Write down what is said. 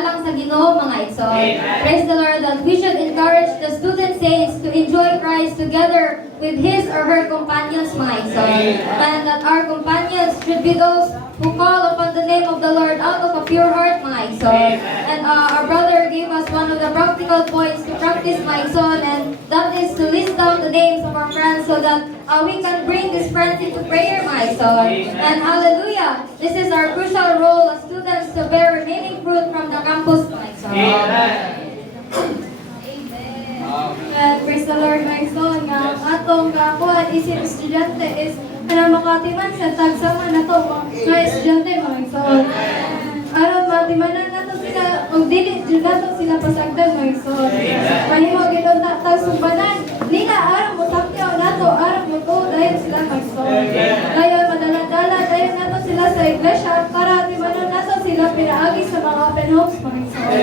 alang sa Ginoo mga igsoon. Praise the Lord that we should encourage the student saints to enjoy Christ together with his or her companions mga igsoon. And that our companions should be those who call upon the name of the Lord out of a pure heart mga igsoon. And our brother gave us one of the practical points to practice mga igsoon, and that is to list down the names of our friends so that we can bring these friends into prayer mga igsoon. And hallelujah, this is our crucial role as students to bear remaining fruit from the campus mga igsoon. And praise the Lord, my son, nga atong kakuha isip estudyante is na makatiman sa tagsama na to mga estudyante mga son. Aron matimanan nato sila, og dili jud nato sila pasagdan mga son. Mahimo gid ta tagsumbanan nila aron mo takyaw nato, aron mo to dayon sila mga son. Dayon madala-dala dayon nato sila sa iglesia para timanan nato sila pinaagi sa mga open homes mga son.